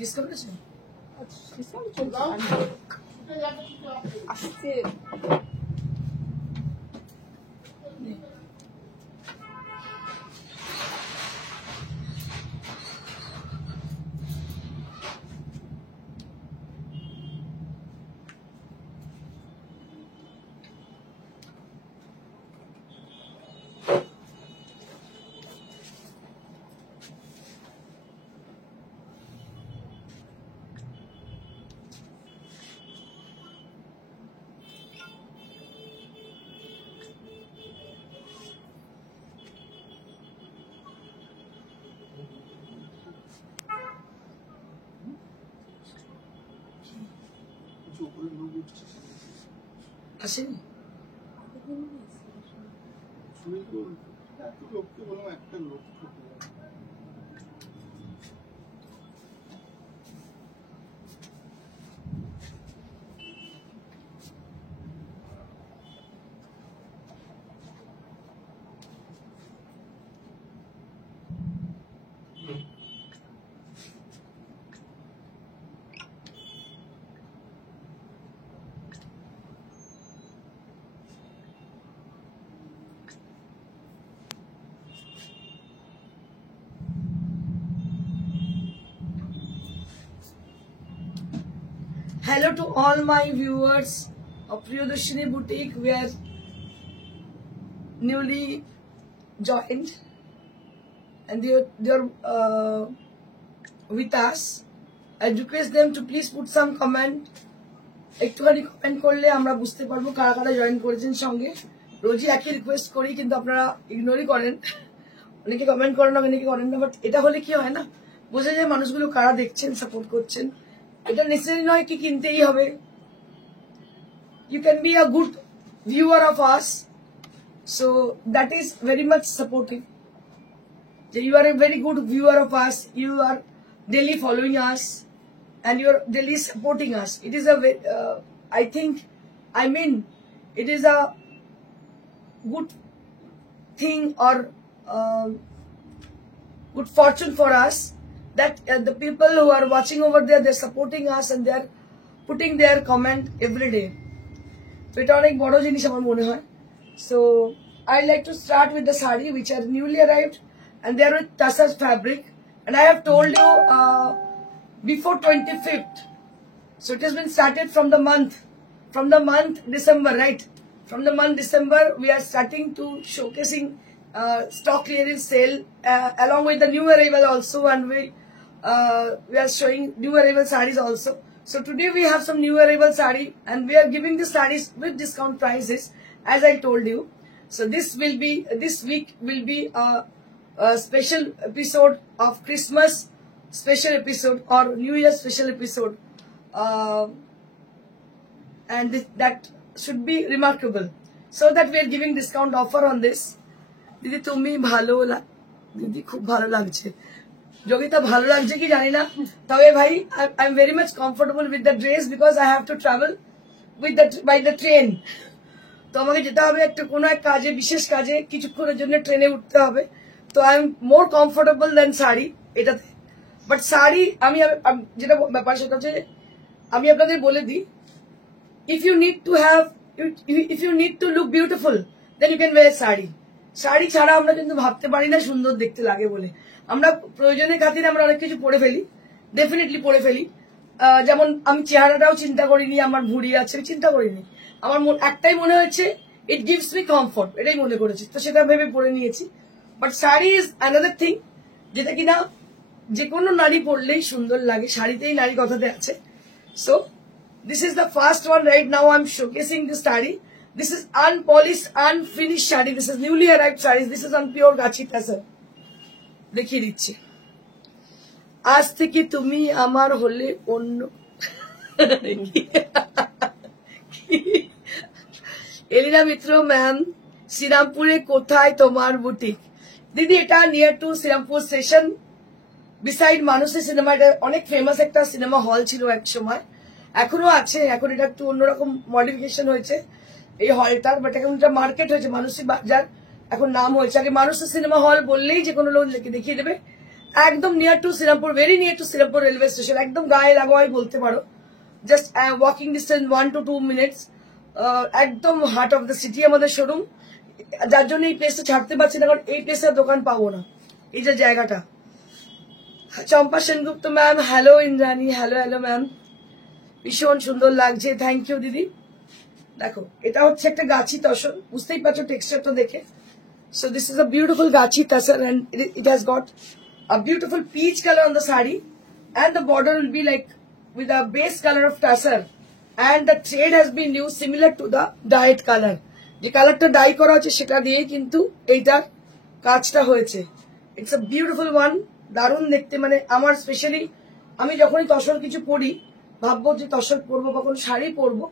Discount আছে? Discount চলছে আসছে। আসেনি? Hello to all my viewers of Priyadarshini Boutique. We are newly joined and they're with us. I request them to please put some comment. একটুখানি comment করলে আমরা বুঝতে পারবো কারা কারা জয়েন করেছেন সঙ্গে। রোজই একই রিকোয়েস্ট করি কিন্তু আপনারা ইগনোরই করেন, অনেকে কমেন্ট করেন না, অনেকে করেন না। বাট এটা হলে কি হয় না, বোঝা যায় মানুষগুলো কারা দেখছেন, সাপোর্ট করছেন। এটা নেসেসারি নয় কি কিনতেই হবে। You can be a good viewer of us, so that is very much supportive. You are a very good viewer of us. You are daily following us, and you are daily supporting us. It is a, I mean, it is a good thing or good fortune for us that the people who are watching over there, they're supporting us and they're putting their comment every day. So it's a very big thing. So I'd like to start with the sari which are newly arrived and they are with Tassas fabric, and I have told you before 25th. So it has been started from the month December, right? From the month December we are starting to showcasing stock clearance sale along with the new arrival also, and we are showing new arrival sarees also. So today we have some new arrival saree and we are giving the sarees with discount prices as I told you. So this week will be a special episode of Christmas special episode or New Year special episode, and that should be remarkable, so that we are giving discount offer on this. Didi tumi bhalo didi khub bhalo lagche, Yogita bhalo lagche ki jani na, tabe bhai I am very much comfortable with the dress because I have to travel with by the train. তো আমাকে যেতে হবে একটা কোনো এক কাজে, বিশেষ কাজে কিছুক্ষণের জন্য ট্রেনে উঠতে হবে। তো আই এম মোর কমফোর্টেবল দেন শাড়ি এটাতে। বাট শাড়ি আমি যেটা ব্যাপার সেটা হচ্ছে আমি আপনাদের বলে দিই, if you need to look beautiful then you can wear sari. Sari ছাড়া আমরা কিন্তু ভাবতে পারি না সুন্দর দেখতে লাগে বলে। আমরা প্রয়োজনের খাতিরে আমরা অনেক কিছু পরে ফেলি, ডেফিনেটলি পরে ফেলি। যেমন আমি চেহারাটাও চিন্তা করিনি, আমার ভুঁড়ি আছে চিন্তা করিনি, আমার একটাই মনে হয়েছে ইট গিভস মি কমফোর্ট, এটাই মনে করেছি, তো সেটা ভেবে পরে নিয়েছি। But sari is another thing, যেটা কিনা যে কোনো নারী পরলেই সুন্দর লাগে, শাড়িতেই নারী কথাতে আছে। So this is the first one right now I'm showcasing this saree. This is unpolished, unfinished saree. This is newly arrived sarees. This is on pure Gachi Tassar. দেখিয়ে দিচ্ছি। আজ থেকে তুমি আমার হলে অন্য এলিনা মিত্র ম্যাম, শ্রীরামপুরে কোথায় তোমার বুটিক? দিদি এটা near to Srirampur station, beside মানুষের সিনেমা। এটা অনেক ফেমাস একটা সিনেমা হল ছিল এক সময়, এখনো আছে, এখন এটা একটু অন্যরকম মডিফিকেশন হয়েছে এই হলটার, বাট এখন এটা মার্কেট হয়েছে, মানুষের বাজার এখন নাম হয়েছে। আগে মানুষের সিনেমা হল বললেই যে কোনো লোক দেখিয়ে দেবে, একদম near to Srirampur, very near to Srirampur railway station, একদম গায়ে লাগোয়াই বলতে পারো, just walking distance 1 to 2 minutes, একদম হার্ট অফ দ্য সিটি আমাদের শোরুম। যার জন্য এই প্লেসটা ছাড়তে পারছি না, কারণ এই প্লেসের দোকান পাবো না, এই যে জায়গাটা। Champa Sengupta ma'am, hello Indrani, hello hello ma'am, ভীষণ সুন্দর লাগছে, থ্যাংক ইউ দিদি। দেখো এটা হচ্ছে একটা গাছি তসর, বুঝতেই পারছো টেক্সচারটা দেখে। So this is a beautiful gachi tasar, and it has got a beautiful peach color on the sari, and the border will be like with a base color of tasar, and the thread has been used similar to the dyed color. যে কালারটা die করা হচ্ছে সেটা দিয়ে কিন্তু এইটার কাজটা হয়েছে। ইটস আ বিউটিফুল ওয়ান, দারুণ দেখতে। মানে আমার স্পেশালি আমি যখনই তসর কিছু পরি, ভাববো যে তসর পরবো বা কোনো শাড়ি পরবো,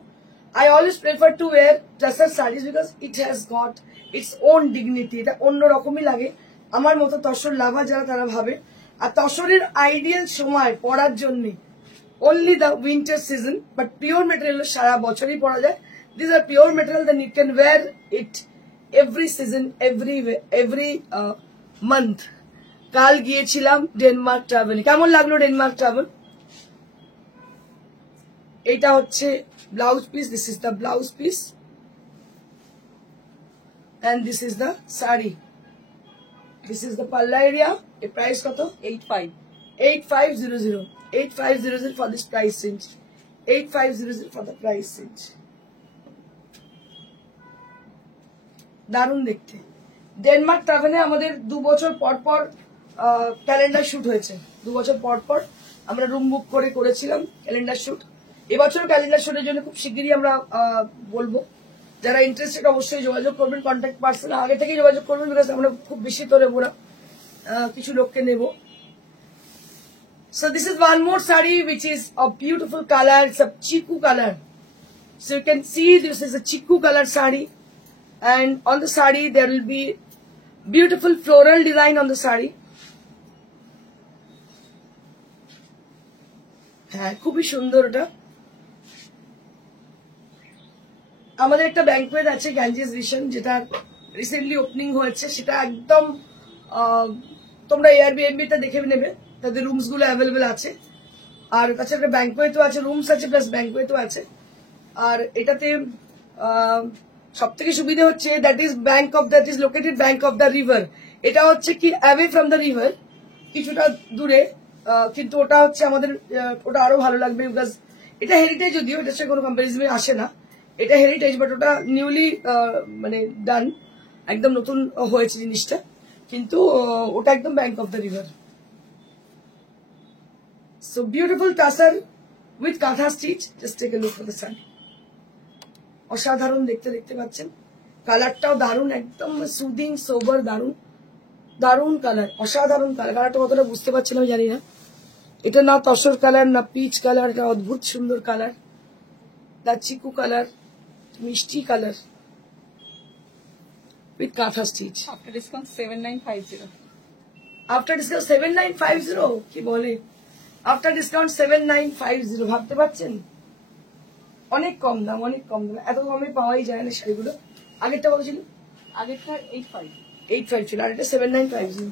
I always prefer to wear tasar sarees because it has got its own dignity. এটা অন্য রকমই লাগে আমার মতো তসর লাভা যারা, তারা ভাবে। আর তসরের আইডিয়াল সময় পরার জন্য only the winter season, but pure material সারা বছরই পরা যায়। These are pure material, then you can wear it every season, every month. কাল গিয়েছিলাম ডেনমার্ক ট্রাভেল, কেমন লাগলো ডেনমার্ক ট্রাভেল? এটা হচ্ছে blouse piece, this is the blouse piece, and this is the sari, this is the palla area. এই price কত? 8500 8500 for this price range, 8500 for the price range. দারুণ দেখতে। ডেনমার্ক ট্রাভেলে আমাদের 2 বছর পর পর ক্যালেন্ডার শুট হয়েছে, 2 বছর পর পর আমরা রুম বুক করে করেছিলাম ক্যালেন্ডার শুট। এবছর ক্যালেন্ডার শুটের জন্য খুব শিগগিরই আমরা বলবো, যারা ইন্টারেস্টেড অবশ্যই যোগাযোগ করবেন, কন্ট্যাক্ট পার্সন আগে থেকেই যোগাযোগ করবেন, বিকজ আমরা খুব বেশি তো নেবো না, কিছু লোককে নেব। So this is one more sari which is a beautiful color, it's a chiku color. So you can see this is a chiku color sari, and on the sari there will be beautiful floral design on the sari. হ্যাঁ খুবই সুন্দর। এটা আমাদের একটা banquet আছে Ganges vision, যেটা recently opening হয়েছে, সেটা একদম তোমরা এয়ারবিএনবি তে দেখে নেবে, তাদের রুমস গুলো অ্যাভেলেবেল আছে। আর তাছাড়া একটা ব্যাংকুয়েটও আছে, রুমস আছে প্লাস ব্যাংকুয়েটও আছে। আর এটাতে সব থেকে সুবিধা হচ্ছে that is located bank of the river. এটা হচ্ছে কি অ্যাওয়ে ফ্রম দ্য রিভার, কিছুটা দূরে, কিন্তু ওটা হচ্ছে আমাদের ওটা আরো ভালো লাগবে, বিকজ এটা হেরিটেজ, যদিও এটার সাথে কোনো কম্পারিজনে আসে না, এটা হেরিটেজ, বাট ওটা নিউলি মানে ডান, একদম নতুন হয়েছে জিনিসটা, কিন্তু ওটা একদম bank of the river. So beautiful tussar with kantha stitch, just take a look for the sun. অসাধারণ দেখতে, দেখতে পাচ্ছেন কালারটাও দারুণ, একদম সুদিং সোবার, দারুণ দারুণ কালার, অসাধারণ কালার। কালারটা কতটা বুঝতে পারছিলাম জানি না, এটা না তসর কালার না পিচ কালার, এটা অদ্ভুত সুন্দর কালার, দা চিকু কালার, মিষ্টি colour with kantha stitch. After discount 7950. After discount 7950, কি বলে, আফটার ডিসকাউন্ট 7950, ভাবতে পারছেন? অনেক কম দাম, অনেক কম দাম, এত কমে পাওয়াই যায় না শাড়িগুলো। আগেরটা কত ছিল? আগেরটা 85. 85 ছিল, আর এটা 7950।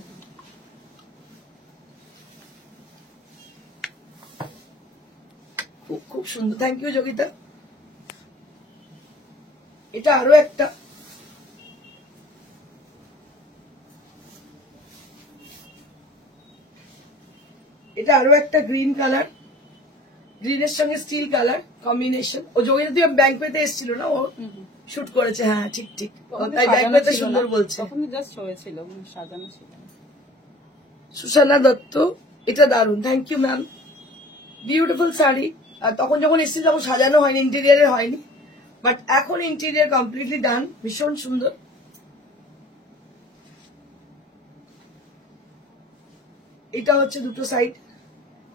খুব খুব সুন্দর, থ্যাংক ইউ যোগিতা। এটা আরো একটা, এটা আরো একটা গ্রিন কালার, গ্রিনের সঙ্গে স্টিল কালার কম্বিনেশন। ও যোগিতা তুই ব্যাংকুয়েতে এসেছিল না, ও শুট করেছে, হ্যাঁ ঠিক ঠিক, তাই ব্যাংকুয়েতে সুন্দর বলছে। তখন জাস্ট হয়েছিল, সাজানো ছিল। সুসানা দত্ত, এটা দারুণ, thank you ma'am, beautiful sari. আর তখন যখন এসেছিল তখন সাজানো হয়নি, ইন্টেরিয়ারে হয়নি, বাট এখন ইন্টেরিয়ার কমপ্লিটলি ডান, ভীষণ সুন্দর। এটা হচ্ছে দুটো সাইড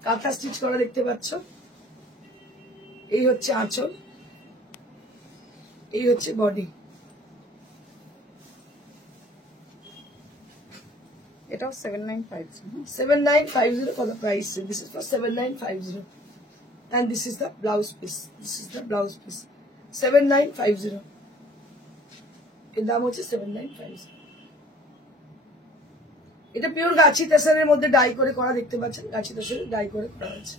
কাঁথা স্টিচ করা, দেখতে পাচ্ছ। এই হচ্ছে আঁচল, এই হচ্ছে বডি। এটাও 7950. 7950 for the price. This is for 7950, and this is the blouse piece. This is the blouse piece. 7950. এর দাম হচ্ছে 7950। এটা পিওর গাছি তেসারের মধ্যে ডাই করে করা, দেখতে পাচ্ছেন গাছি তেসারে ডাই করে করা হয়েছে।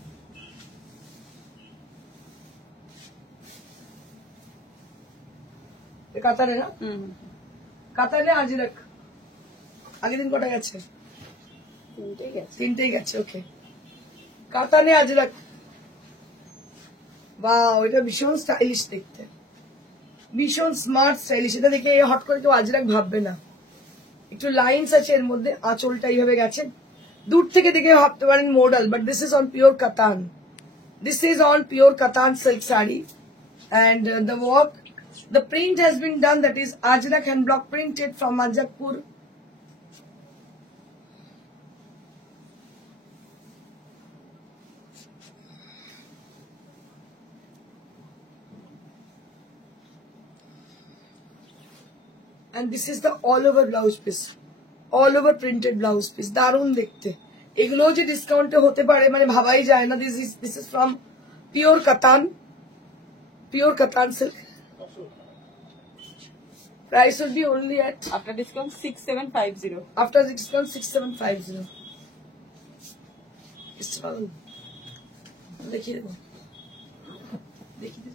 কাতারে না, কাতারে আজরাক আগের দিন কটা গেছে? তিনটেই গেছে। ওকে, কাতানে আজরাক, বা ওইটা ভীষণ স্টাইলিশ দেখতে, ভীষণ স্মার্ট স্টাইলিশ। এটা দেখে হট করে কেউ আজরাক ভাববে না। একটু লাইনস আছে এর মধ্যে, আঁচলটা এইভাবে গেছে, দূর থেকে দেখে ভাবতে পারেন model, but this is on pure কাতান। দিস ইজ অন পিওর কাতান silk sari, and the work, the print has been done, that is ajrak hand block printed from Ajapur. And this is the all over blouse piece, all over printed blouse piece, দারুণ দেখতে। এগুলো যে ডিসকাউন্টে হতে পারে মানে ভাবাই যায় না। This is from pure katan, pure katan silk. Price will be only at after discount 6750. After discount 6750. Struggle. देखिए देखो, देखिए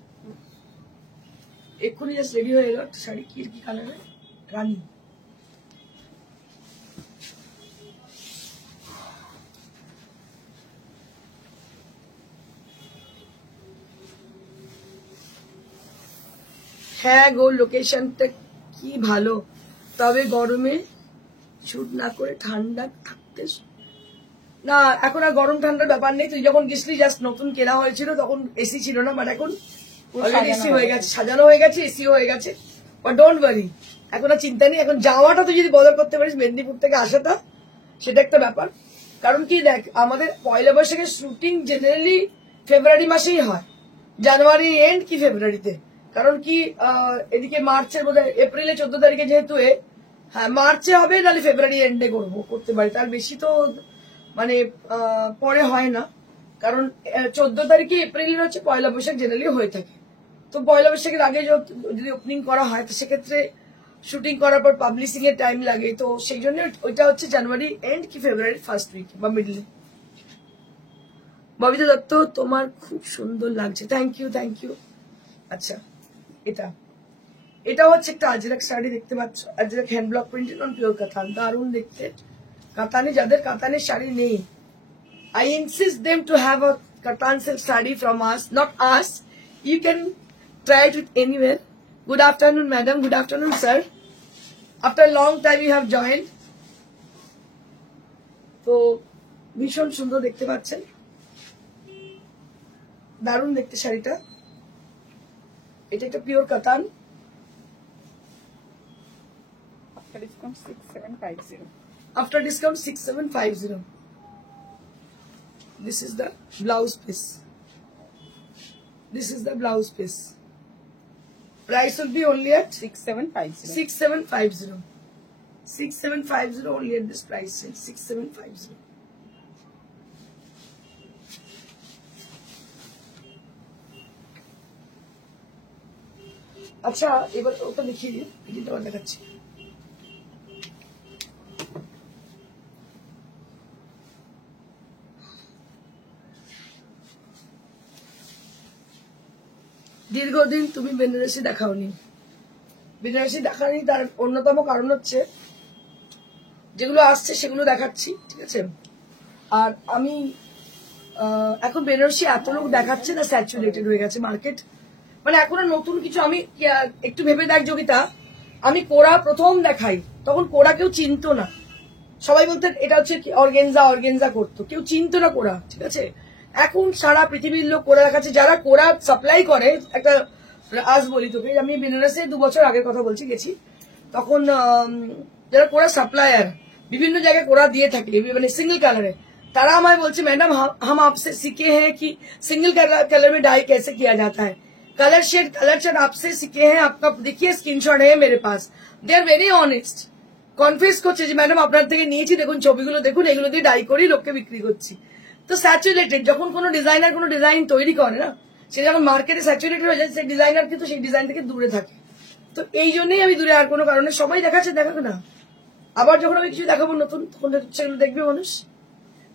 এক্ষুনি জাস্ট রেডি হয়ে গেল শাড়ি। কি কালার? রানী। হ্যাঁ গো, লোকেশনটা কি ভালো, তবে গরমে শুট না করে ঠান্ডা থাকতে না। এখন আর গরম ঠান্ডার ব্যাপার নেই। তুই যখন গেছিলি জাস্ট নতুন কেনা হয়েছিল তখন এসি ছিল না, বাট এখন এসি হয়ে গেছে, সাজানো হয়ে গেছে, এসি হয়ে গেছে। বাট ডোন্ট ওয়ারি, এখন আর চিন্তা নেই। এখন যাওয়াটা তুই যদি বদল করতে পারিস, মেদিনীপুর থেকে আসাটা, সেটা একটা ব্যাপার। কারণ কি দেখ, আমাদের পয়লা বৈশাখের শুটিং জেনারেলি ফেব্রুয়ারি মাসেই হয়, জানুয়ারি এন্ড কি ফেব্রুয়ারিতে। কারণ কি এদিকে মার্চের বোধহয় এপ্রিলে 14 তারিখে যেহেতু হ্যাঁ মার্চে হবে, নাহলে ফেব্রুয়ারি এন্ডে করতে পারি, তার বেশি তো মানে পরে হয় না। কারণ 14 তারিখে এপ্রিলের হচ্ছে পয়লা বৈশাখ জেনারেলি হয়ে থাকে। তো পয়লা বৈশাখের আগে যদি ওপেনিং করা হয়, তো সেক্ষেত্রে শুটিং করার পর পাবলিশিং এর টাইম লাগে। তো সেই জন্য ওইটা হচ্ছে জানুয়ারি এন্ড কি ফেব্রুয়ারি ফার্স্ট উইক বা মিডলে। ববিতা দত্ত, তোমার খুব সুন্দর লাগছে। Thank you, thank you. আচ্ছা, এটা হচ্ছে একটা আজরাক শাড়ি, দেখতে পাচ্ছ, Ajrakh hand block printed on pure katan, দারুণ দেখতে। কাতানে যাদের কাতানের শাড়ি নেই, I insist them to have a katan silk saree from us, not us. You can try it with anywhere. Good afternoon, madam. Good afternoon, sir. After a long time you have joined. তো ভীষণ সুন্দর দেখতে পাচ্ছেন, দারুণ দেখতে শাড়িটা। এটা একটা পিওর কাতান। After discount 6750. After discount 6750. This is the blouse piece. This is the blouse piece. Price will be only at 6750. 6750. 6750 only at this price. 6750. আচ্ছা, এবার ওটা লিখিয়ে দিন, এটা দেখাচ্ছি। দীর্ঘদিন তুমি বেনারসি দেখাওনি। বেনারসি দেখানি তার অন্যতম কারণ হচ্ছে যেগুলো আসছে সেগুলো দেখাচ্ছি, ঠিক আছে। আর আমি এখন বেনারসি এত লোক দেখাচ্ছে না, স্যাচুরেটেড হয়ে গেছে মার্কেট। মানে এখন আর নতুন কিছু আমি একটু ভেবে দেখ যোগিতা, আমি কোরা প্রথম দেখাই তখন কোরা কেউ চিনতো না। সবাই বলতেন এটা হচ্ছে অর্গেনজা, অর্গেনজা করতো, কেউ চিনতো না কোরা, ঠিক আছে। এখন সারা পৃথিবীর লোক কোরা দেখাচ্ছে। যারা কোরা সাপ্লাই করে, একটা আজ বলি তোকে, আমি বেনারসে 2 বছর আগের কথা বলছি, গেছি তখন যারা কোরা সাপ্লায়ার বিভিন্ন জায়গায় কোরা দিয়ে থাকে মানে সিঙ্গেল কালারে, তারা আমায় বলছে मैडम हम आपसे सीखे हैं कि सिंगल कलर में डाई कैसे किया जाता है, कलर शेड आपसे सीखे हैं, आपका देखिए स्क्रीनशॉट है मेरे पास। They are very honest, confuse করছে যে ম্যাডাম আপনার থেকে নিয়েছি, দেখুন ছবিগুলো দেখুন, এগুলো দিয়ে ডাই করি লোককে বিক্রি করছি। তো স্যাচুরেটেড যখন কোনো ডিজাইনার কোনো ডিজাইন তৈরি করে না, সে যখন মার্কেটে স্যাচুরেটেড হয়ে যায়, সেই ডিজাইনার কিন্তু সেই ডিজাইন থেকে দূরে থাকে। তো এই জন্যই আমি দূরে, আর কোনো কারণে সবাই দেখাচ্ছে, দেখাক না আবার যখন আমি কিছু দেখাবো নতুন, তখন সেগুলো দেখবে মানুষ।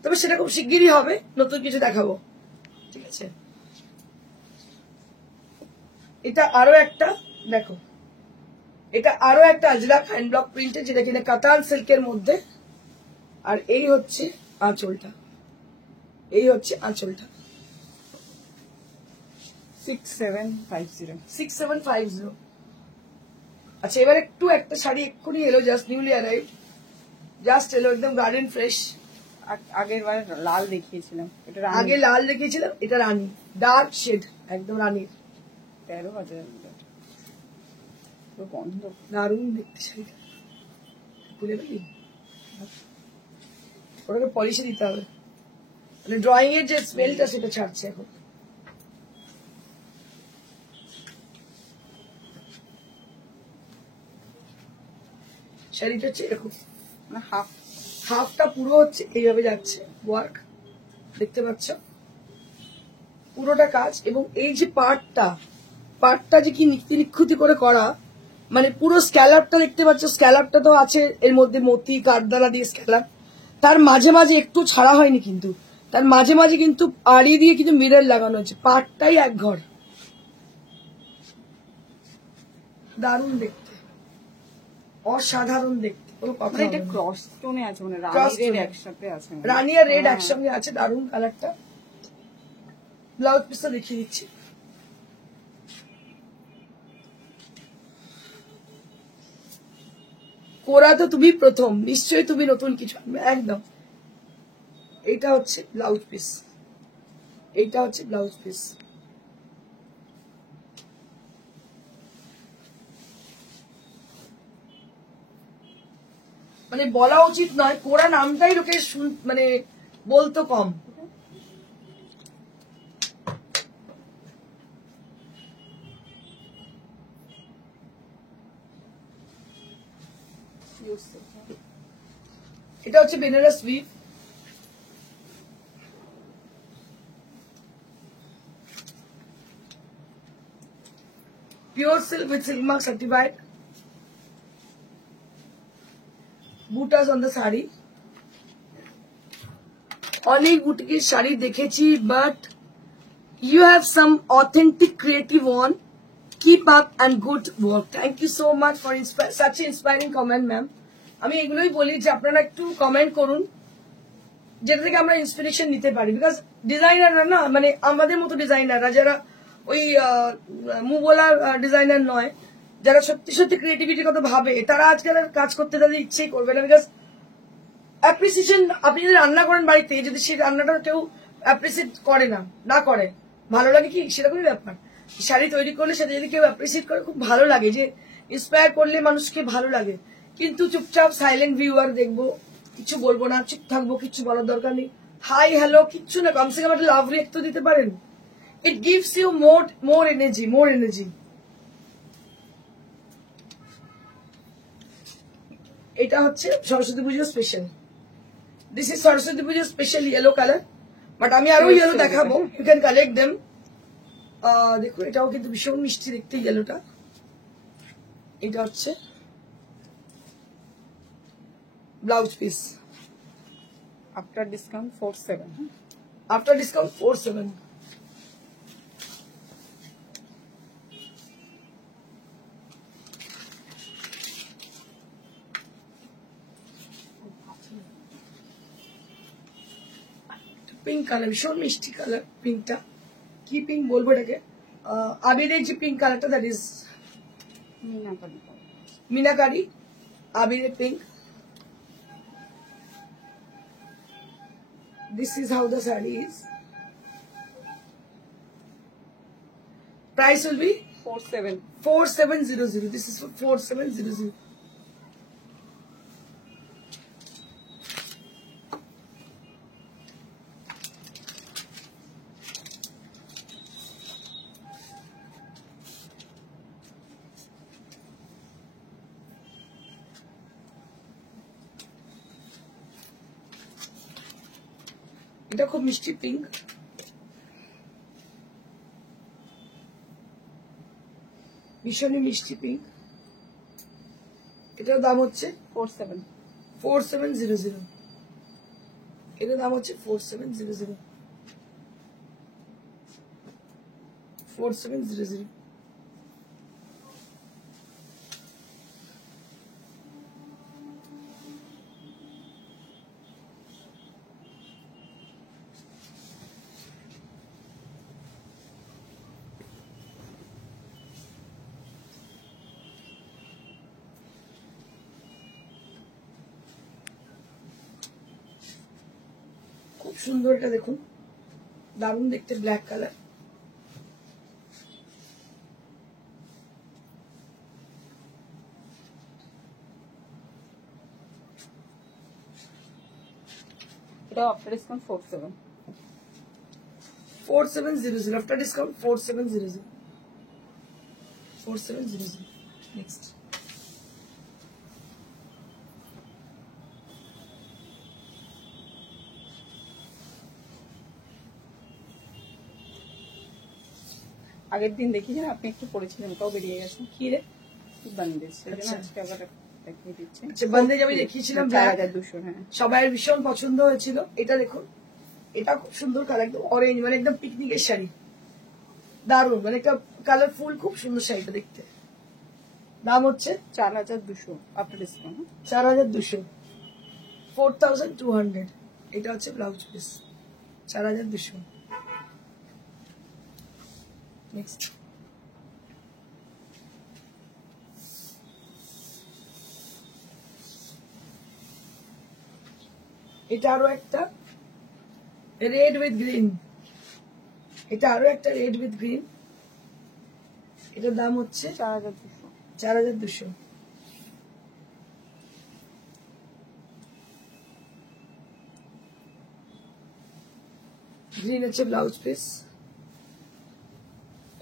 তবে সেটা খুব শিগগিরই হবে, নতুন কিছু দেখাবো, ঠিক আছে। এটা আরো একটা, দেখো এটা আরো একটা আজরাক হ্যান্ড ব্লক প্রিন্টের, যেটা কিনা কাতান সিল্কের মধ্যে। আর এই হচ্ছে আঁচলটা, এই হচ্ছে আঁচলটা। 6750 6750। আচ্ছা, এবার একটু একটা শাড়ি এক্ষুনি এলো, জাস্ট নিউলি অ্যারাইভ, জাস্ট এলো, একদম গার্ডেন ফ্রেশ। আগের বার লাল দেখিয়েছিলাম, এটা আগে লাল দেখিয়েছিলাম, এটা রানী, ডার্ক শেড, একদম রানীর। 13,000 গন্ধ। দারুণ দেখতে শাড়িটা, খুলে গেলি, ওটাকে পলিশে দিতে হবে, মানে ড্রয়িং এর যে স্মেলটা সেটা ছাড়ছে এখন। শাড়িটা হচ্ছে এরকম, মানে হাফ হাফটা পুরো হচ্ছে এইভাবে যাচ্ছে ওয়ার্ক, দেখতে পাচ্ছ পুরোটা কাজ। এবং এই যে পার্টটা যে কি নিখুঁতি করে করা, মানে পুরো স্ক্যালাপটা দেখতে পাচ্ছ, স্ক্যালাপটা তো আছে এর মধ্যে মতি কাঠদানা দিয়ে স্ক্যালাপ, তার মাঝে মাঝে একটু ছাড়া হয়নি, কিন্তু তার মাঝে মাঝে কিন্তু আড়ি দিয়ে কিন্তু মিরর লাগানো হচ্ছে, পার্টটাই এক ঘর, দারুণ দেখতে, অসাধারণ দেখতে, কোনো কথা মানে এটা হবে না। ক্রস টোনে আছে, মানে Cross রানী রেড tone। একসাথে আছে। রানী আর রেড একসঙ্গে আছে, দারুণ কালারটা। ব্লাউজ পিসটা দেখিয়ে দিচ্ছি। কোরা তো তুমি প্রথম, নিশ্চয়ই তুমি নতুন কিছু আনবে, একদম। এইটা হচ্ছে ব্লাউজ পিস, এইটা হচ্ছে ব্লাউজ পিস। মানে বলা উচিত নয়, কোরা নামটাই লোকে মানে বলতো কম। এটা হচ্ছে Benaras weave, pure silk with silk mark certified, butas on the sari. অনেক বুটিকের শাড়ি দেখেছি, but you have some authentic creative one, keep up and good work. Thank you so much for such inspiring comment ma'am. আমি এগুলোই বলি যে আপনারা একটু কমেন্ট করুন, যেটা থেকে আমরা ইন্সপিরেশন নিতে পারি। বিকজ ডিজাইনাররা না, মানে আমাদের মতো ডিজাইনাররা যারা ওই মুবলার ডিজাইনার নয়, যারা সত্যি সত্যি ক্রিয়েটিভিটির কথা ভাবে, তারা আজকাল আর কাজ করতে তাদের ইচ্ছেই করবে না। বিকজ অ্যাপ্রিসিয়েশন, আপনি যদি রান্না করেন বাড়িতে, যদি সেই রান্নাটা কেউ অ্যাপ্রিসিয়েট করে না করে, ভালো লাগে কি? সেরকমই ব্যাপার। শাড়ি তৈরি করলে সেটা যদি কেউ অ্যাপ্রিসিয়েট করে, খুব ভালো লাগে, যে ইন্সপায়ার করলে মানুষকে ভালো লাগে। কিন্তু চুপচাপ সাইলেন্ট ভিউয়ার দেখবো, কিছু বলবো না, চুপ থাকবো, কিছু বলার দরকার নেই, হাই হ্যালো কিচ্ছু না, কমসে কম একটা লাভ রিয়েক্ট তো দিতে পারেন। It gives you more energy. এটা হচ্ছে সরস্বতী পুজো special, this is Saraswati Puja special yellow colour, but আমি আরো ইয়েলো দেখাবো, ইউ ক্যান কালেক্ট দেম। দেখুন এটাও কিন্তু ভীষণ মিষ্টি দেখতে ইয়েলোটা। এটা হচ্ছে blouse piece, after discount 47। After discount 47। Pink colour, ভীষণ মিষ্টি কালার পিঙ্কটা, কি পিঙ্ক বলবো এটাকে, আবিরের যে পিঙ্ক কালারটা, দ্যাট ইজ মিনাকারি আবিরের pink. This is how the saree is. Price will be 4700. This is for 4700. এটা খুব মিষ্টি পিঙ্ক, ভীষণই মিষ্টি পিঙ্ক। এটার দাম হচ্ছে 47। 4700 এটার দাম হচ্ছে 4700 4700 খুব সুন্দর, এটা দেখুন, দারুণ দেখতে, ব্ল্যাক কালার। এটা after discount 47। 4700 after discount 4700 4700 next আগের দিন দেখিয়েছেন আপনি একটু পড়েছিলেন, ওটাও বেরিয়ে গেছে। কি রে? বান্দেজ, সেজন্য আচ্ছা। আজকে আবার দেখিয়ে দিচ্ছি। আচ্ছা, বান্দেজ আমি দেখিয়েছিলাম, black। 4200। হ্যাঁ, সবাই ভীষণ পছন্দ হয়েছিল। এটা দেখুন, এটা খুব সুন্দর কালার, একদম অরেঞ্জ, মানে একদম পিকনিকের শাড়ি, দারুণ, মানে একটা কালারফুল, খুব সুন্দর শাড়িটা দেখতে। দাম হচ্ছে 4200 আফটার ডিসকাউন্ট। 4200 4200। এটা হচ্ছে ব্লাউজ পিস, 4200। নেক্সট এটা আরো একটা রেড উইথ গ্রিন, এটা আরো একটা রেড উইথ গ্রিন। এটার দাম হচ্ছে 4200। 4200। গ্রিন হচ্ছে ব্লাউজ পিস।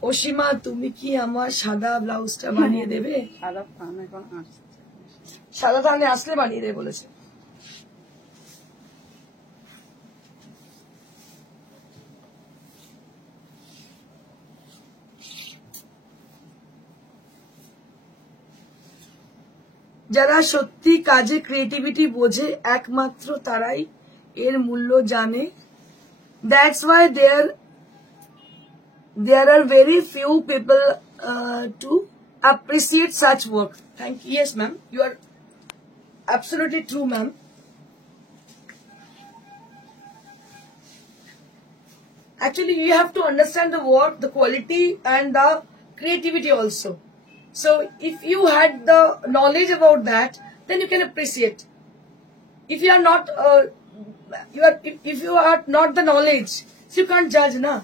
অসীমা, তুমি কি আমার সাদা ব্লাউজটা বানিয়ে দেবে? সাদা পান এখন আসছে। সাদা থানে আসলে বানিয়ে দেবে বলেছে। যারা সত্যি কাজে ক্রিয়েটিভিটি বোঝে একমাত্র তারাই এর মূল্য জানে। That's why there are very few people to appreciate such work. Thank you. Yes, ma'am. You are absolutely true, ma'am. Actually, you have to understand the work, the quality, and the creativity also. So, if you had the knowledge about that, then you can appreciate. If you are not, if you are not the knowledge, so you can't judge, na.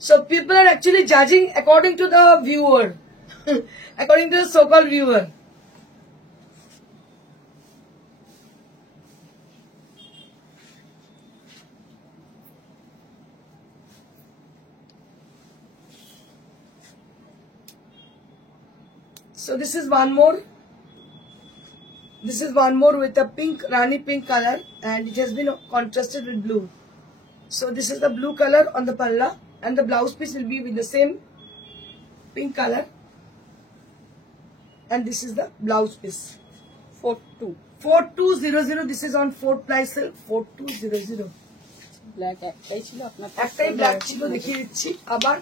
So people are actually judging according to the viewer, according to the so-called viewer. So this is one more. This is one more with a pink, Rani pink color, and it has been contrasted with blue. So this is the blue color on the palla, and the blouse piece will be with the same pink color, and this is the blouse piece. 4200. This is on 4 price sale, 4200. Black একটাই ছিল আপনার, একটাই black ছিল, দেখিয়ে দিচ্ছি আবার।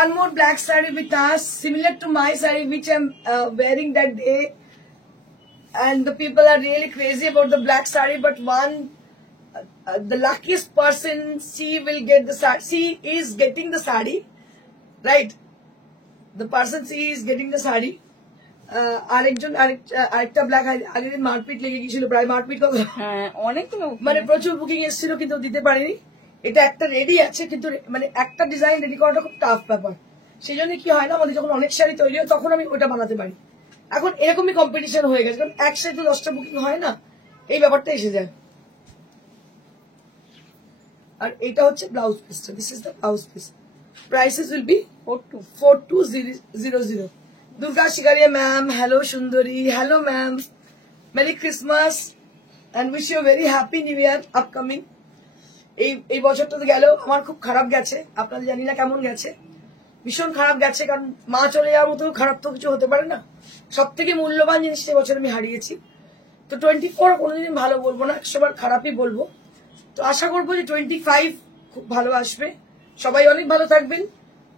One more black saree with us, similar to my saree which I'm wearing that day, and the people are really crazy about the black saree. But the luckiest person, she will get the saree. She is getting the saree, right? The person she is getting the saree. আরেকটা black আগের দিন মারপিট লেগে গিয়েছিল, প্রায় মারপিট কথা, হ্যাঁ অনেকগুলো, মানে প্রচুর বুকিং এসেছিল কিন্তু দিতে পারিনি। এটা একটা রেডি আছে, কিন্তু মানে একটা ডিজাইন রেডি করাটা খুব টাফ ব্যাপার। সেই জন্য কি হয় না, আমাদের যখন অনেক শাড়ি তৈরি হয় তখন আমি ওটা বানাতে পারি। এখন এরকমই কম্পিটিশন হয়ে গেছে, কারণ একসাথে 10টা বুকিং হয় না, এই ব্যাপারটা এসে যায়। আর এটা হচ্ছে ব্লাউজ পিসটা, this is the blouse piece. Prices will be 4200। Durga Shikaria ma'am, hello সুন্দরী, hello ma'am, merry Christmas and wish you very happy new year upcoming. এই বছরটা তো গেল, আমার খুব খারাপ গেছে, আপনাদের জানি না কেমন গেছে, ভীষণ খারাপ গেছে, কারণ মা চলে যাওয়ার মতো খারাপ তো কিছু হতে পারে না। সব থেকে মূল্যবান জিনিসটা এবছর আমি হারিয়েছি। তো 24 কোনোদিন ভালো বলবো না, 100বার খারাপই বলবো। তো আশা করবো যে 25 খুব ভালো আসবে। সবাই অনেক ভালো থাকবেন,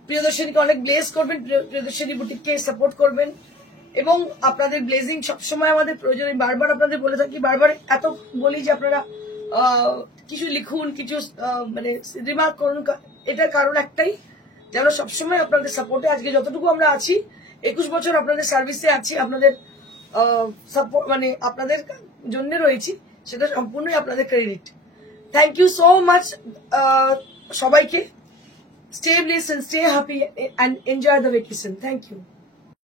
প্রিয়দর্শনীকে অনেক ব্লেস করবেন, প্রিয়দর্শনী বুটিককে সাপোর্ট করবেন, এবং আপনাদের ব্লেজিং সবসময় আমাদের প্রয়োজন। আমি বারবার আপনাদের বলে থাকি, বারবার এত বলি যে আপনারা কিছু লিখুন, কিছু মানে রিমার্ক করুন। এটার কারণ একটাই যে আমরা সবসময় আপনাদের সাপোর্টে, আজকে যতটুকু আমরা আছি 21 বছর আপনাদের সার্ভিসে আছি, আপনাদের সাপোর্ট মানে আপনাদের জন্য রয়েছি, সেটা সম্পূর্ণই আপনাদের credit. Thank you so much সবাইকে। Stay blessed and stay happy and enjoy the vacation. Thank you.